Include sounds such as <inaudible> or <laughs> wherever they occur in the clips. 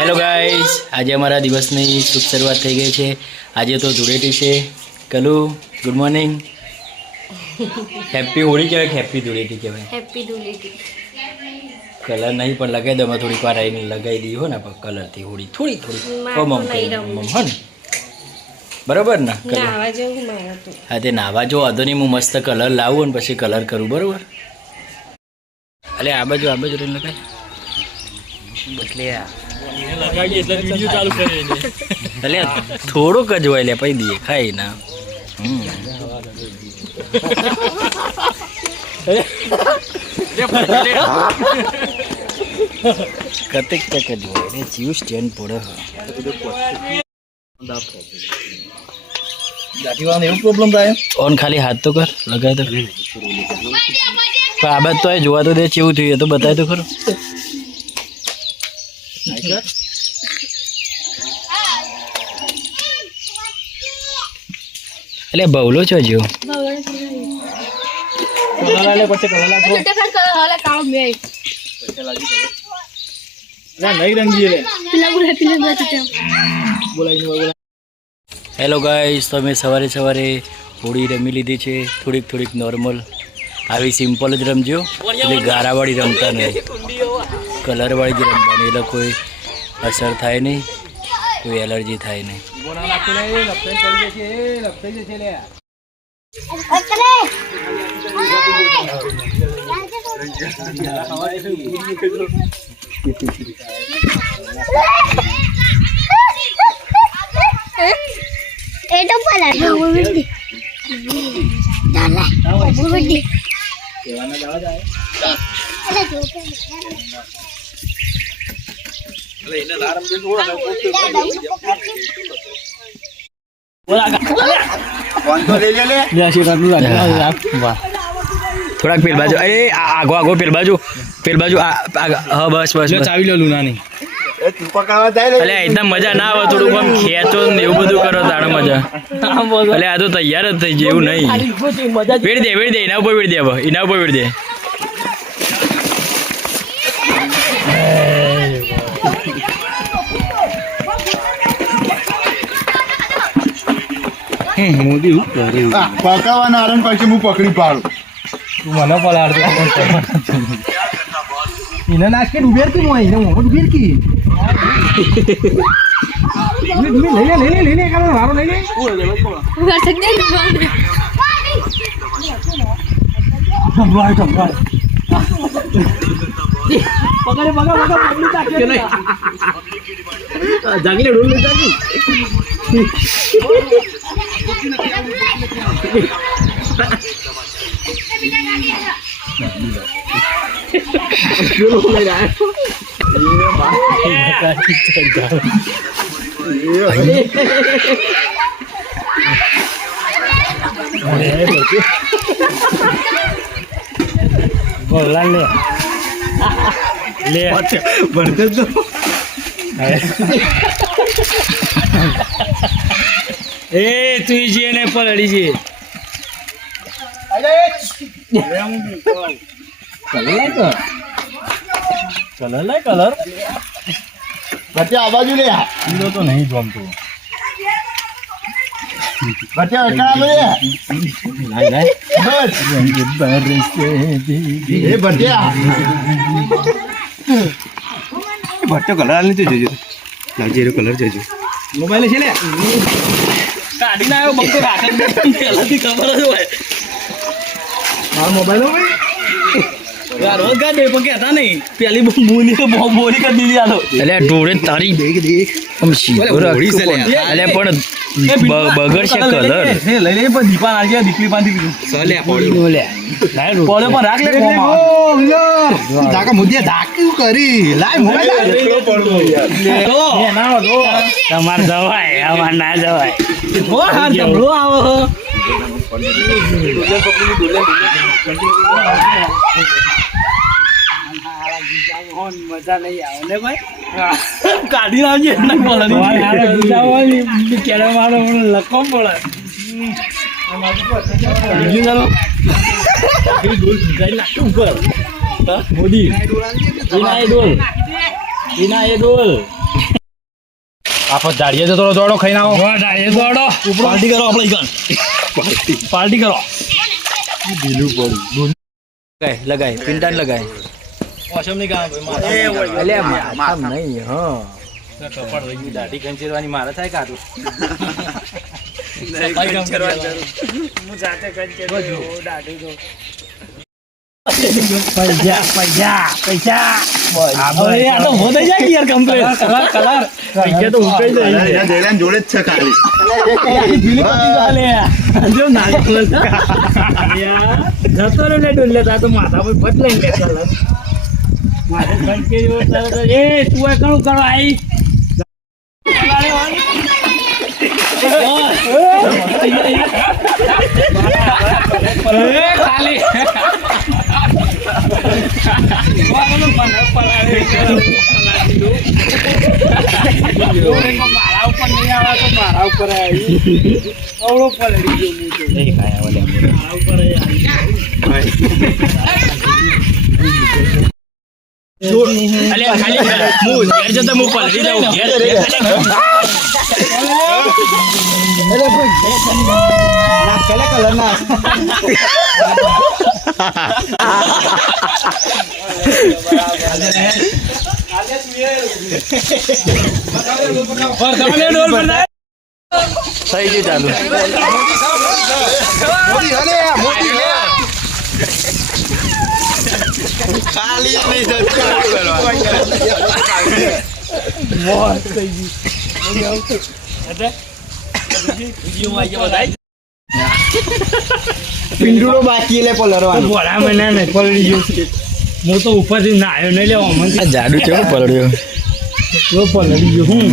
Hello guys આજે અમારા દિવસની શુભ શરૂઆત થઈ ગઈ છે. આજે તો ધૂળેટી છે. કલુ ગુડ મોર્નિંગ હેપી હોળી કહેવાય હેપી ધૂળેટી કહેવાય? હેપી ધૂળેટી. કલર નહીં પણ લગાવી દો. અમે થોડીક વાર આવીને લગાવી દઈએ હો ને પણ કલરથી હોળી. થોડી થોડી. રમવું. આમ, હો ને. બરોબર ને હા તે નાવા જો વાંધો નહીં હું મસ્ત કલર લાવું ને પછી કલર કરું બરોબર? અલે આ બાજુ આ બાજુ લગાય. બદલે આ એટલે થોડુંક જ હોય લે પૈ દઈએ ખાઈ ના. હમ. કતેક તક જ હોય ને જીવ સ્ટેન્ડ પડે એવું પ્રોબ્લેમ થાય ઓન ખાલી હાથ તો કર લગાય તો. પણ આ બાદ તો એ જોવા તો દે કેવું થયું એ તો બતાય તો ખરું. એટલે બવલો છો જો હેલો ગાઈસ તમે સવારે સવારે હોળી રમી લીધી છે. થોડીક થોડીક નોર્મલ આવી સિમ્પલ જ રમજો. એટલે ગારાવાળી રમતા નહીં. કલરવાળી જ રમવાની એટલે કોઈ અસર થાય નહીં કોઈ એલર્જી થાય નહીં થોડાક પેલ બાજુ. એ આગો આગો પેલ બાજુ. પેલ બાજુ હા બસ બસ. ચાવી લો લુનાની. અલે એકદમ મજા ના આવે થોડુંક આમ ખેંચો ને એવું બધું કરો તાણે મજા. અલે આ તો તૈયાર જ થઈ જાય એવું નહીં. વેડી દે વેડી દે એના ઉપર વેડી દે હવે એના ઉપર વેડી દે. મોદી હું કરે પકાવાના આરણ પછી હું પકડી પાડું. તું મને પલાડતો એને નાખી મોય એને ઉભેર લઈ લે લઈ લે લઈ લે કામ વારો લઈ લે. સંભાળ સંભાળ પકડે પકડ પકડ પકડી તાકે નહીં? જાગી. લે રોલ જાગી બોલા લે લે ભરતે તો એ તું જે ને પલડી છે કલર કલર લે કલર ભટ્યા આ બાજુ લે પીલો તો નહીં ગમતું ભટ્યા અકડા લે લાય લાય બસ એ ભટ્યા ભટ્ટો કલર આલી તો જોજો. લાવજે કલર જોજો. મોબાઈલ છે લે કાઢીને આવ્યો બંકો રાખે પહેલાથી ખબર જ હોય. મારો મોબાઈલ હોય યાર રોજ ગાડે પણ કહેતા નહીં. પેલી તો બહુ બોરી કરી દીધી આલો એટલે ઢોળે તારી આમ સીધો હોળી છે લે. રાખતો અલે પણ બ- બગડશે કલર લઈ લે પણ દીપા નાખી દીકરી પાંધી દીધું લે પડ્યો પણ રાખ લે કોમાં. ધાકા મુદ્દે ધાક્યું કરી. લાય મોબાઈલ તો તમારે જવાય અમારે ના જવાય. હો હા જમણો આવો હો મજા નહીં આવે ને ભાઈ? કાઢી લાવજે એમને કેળા મારો લખો પડે ડોલ એ ડોલ. તો થોડો દોડો દોડો. પાર્ટી કરો આપણે પાર્ટી કરો. લગાય લગાય પિંડાન લગાય. મોસમની ગામ અલે માથામ નહીં હા. કપાળ રહી ગયું દાઢી ખંચેરવાની મારે થાય કાઢું. સફાઈ કામ કરવા પૈસા પૈસા પૈસા. તો પૈસા. જોડે જ છે ખાલી. જતો રે લે તા તો માથા પર ફટ લઈ લે કલર મારે બંધ કે જો તરત એ તું એ કણું કરો આઈ. મારા ઉપર નહીં આવે તો મારા ઉપર આવી અવળો ગયો મારા ઉપર આવી અલે ખાલી હું ઘેર જતો હું કલર કલર થઈ ગયું ખાલી બાકી લે પલરવાનું ભોળા મહિના ને પલડી ગયો. હું તો ઉપરથી નાયો નહીં લેવા મને જાડુ કેવો પલડ્યો તો પલડી ગયો હું?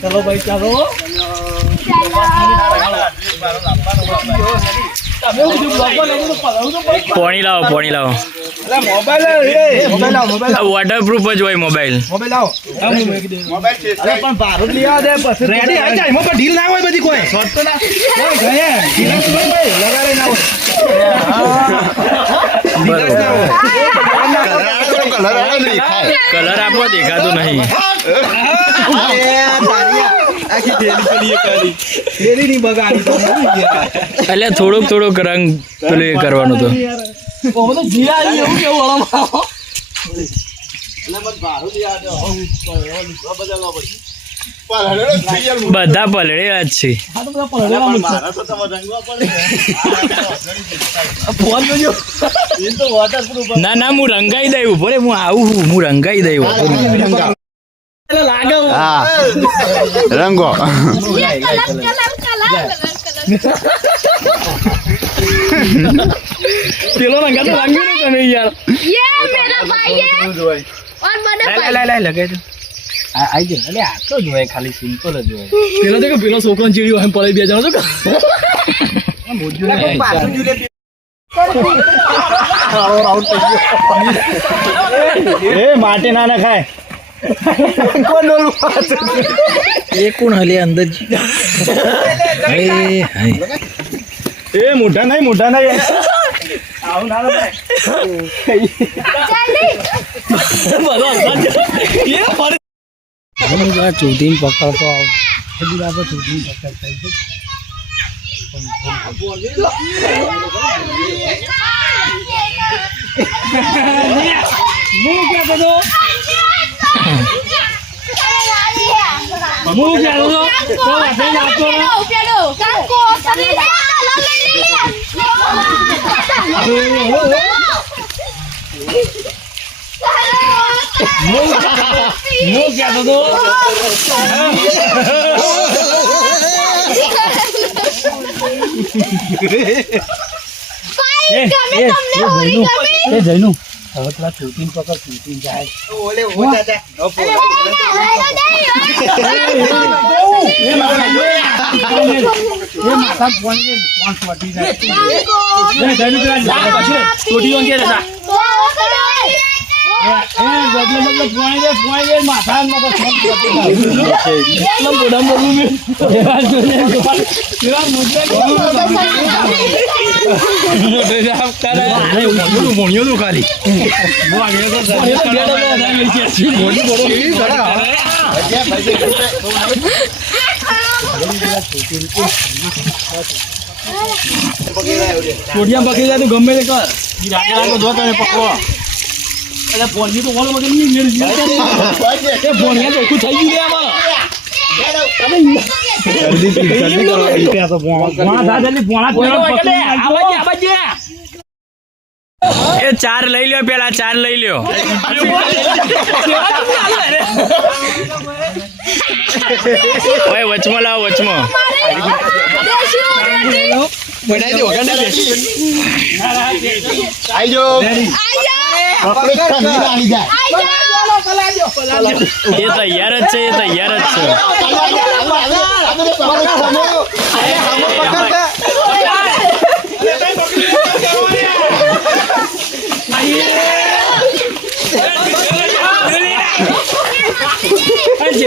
ચલો ભાઈ ચાલો. પોણી લાવો પોણી લાવો. મોબાઈલ મોબાઈલ મોબાઈલ વોટરપ્રૂફ જ હોય મોબાઈલ મોબાઈલ લાવો પણ ભારત લઈ આવો દે પછી રેડી આ જાય એમાં ઢીલ ના હોય બધી કોઈ. શોર્ટ તો ના કોઈ ગયે ઢીલ ના હોય કલર લગાડે દેખાતું હોય બરોબર કલર આપો કરી નહીં ની બગાડી તો એટલે થોડોક થોડોક રંગ પેલું એ કરવાનું તો. ઓહો, તો જીયા આવી એવું કેવું હળામાં? બધા પલળે જ છે. આ તો બધા પલળેલા છે. ના ના હું રંગાઈ દઉં ભલે હું આવું હું રંગાઈ દઈ રંગો પેલો રંગા તો તને યાર યે પેલો દેખો પેલો છોકરો ચીડ્યો એમ પડી બે જાવ છો એ માટી ના નખાય ના ખાય એ કોણ હલે અંદર હાય. હાય. એ મોઢા નહીં મોઢા નહીં. બધો હસવા જ. એ ફરી ચૂંટીને પકડતો આવ. હું કહેતો હતો હું કહેતો હતો તો વધે નાખતો ને. હું કહેતો હતો એ એ એ જઈનું એ જઈનું હવે પેલા ચૂંટીને પકડ ચૂંટીને જાય એ માથા ફોન ફોન ફટી જાય જઈનું પેલા ચોટીઓ કે જતા બદલે બદલે પોણી માં તો ખાલી ચોટિયા પકડી જાય તો ગમે તે કર. ઈ રાગે રાગે જો તને પકડો. એટલે ફોનની તો ઓલો વગર નહીં મેળ એ ફોનિયા તો ઓછું થઈ ગયું આમાં. એ ચાર લઈ લ્યો પેલા ચાર લઈ લ્યો. ઓય વચમાં લાવો વચમાં. એ તૈયાર જ છે એ તૈયાર જ છે.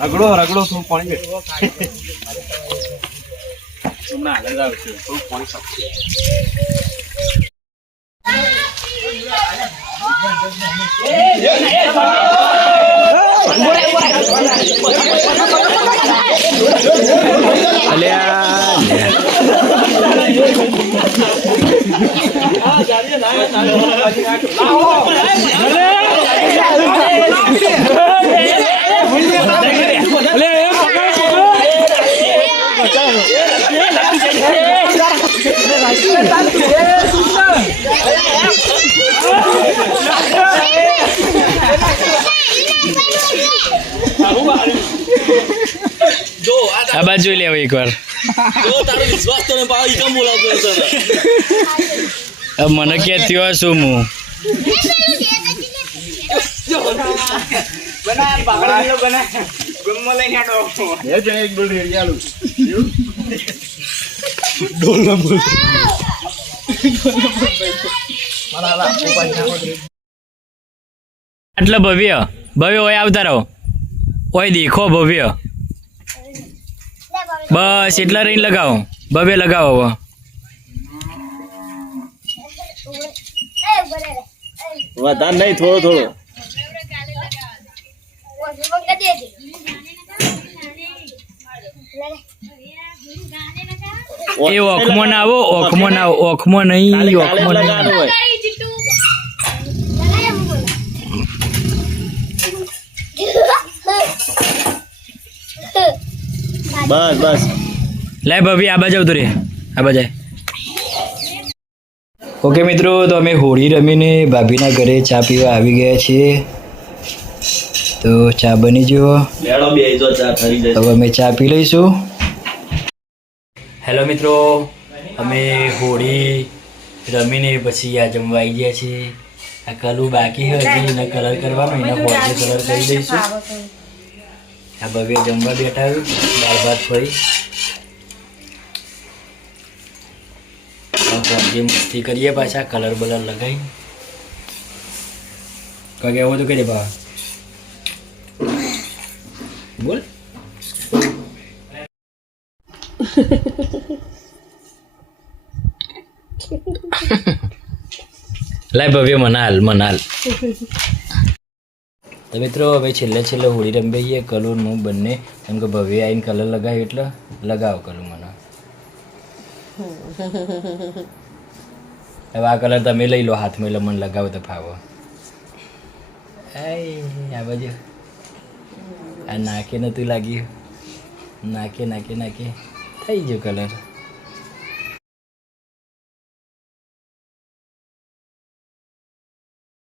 રગડો રગડો થોડું પાણી અલ્યા. આ જોઈ લેવો એકવાર મને કે થયો છું હું એટલે ભવ્ય ભવ્ય હોય આવતા રહો ઓય દેખો ભવ્ય બસ એટલા રહીને લગાવો. ભવ્ય લગાવો હવે. વધારે નહીં થોડો થોડો. એ ઓખમો ના આવો ઓખમો ના આવો ઓખમો નહીં ઓખમો નહીં. <laughs> <laughs> <laughs> બસ બસ. લે ભાભી આ બાજુ તું રે આ બાજુ ઓકે મિત્રો તો અમે હોળી રમીને ભાભીના ઘરે ચા પીવા આવી ગયા છીએ. તો ચા બની જુઓ. હવે અમે ચા પી લઈશું. હેલો મિત્રો અમે હોળી રમીને પછી આ જમવા આવી ગયા છીએ. આ કલું બાકી હજી એના કલર કરવાનો એના બોર્ડને કલર કરી દઈશું. આ ભવ્ય જમવા બેઠા દાળ ભાત ફરી જે મસ્તી કરીએ પાછા કલર બલર લગાવી કઈ કહેવું તો કરી બા બોલ. <laughs> લાય ભવ્ય મનાલ મનાલ. તો મિત્રો, હવે છેલ્લે છેલ્લે હોળી રમી કલરનું કલર હું બંને. એમ કે ભવ્ય આવીને કલર લગાવ્યો એટલે લગાવો કલર મને. હવે આ કલર તમે લઈ લો, હાથમાં એટલે મને લગાવો તો ફાવો. આ બાજુ. આ નાકે નતું લાગ્યું. નાકે નાકે નાકે. થઈ ગયો કલર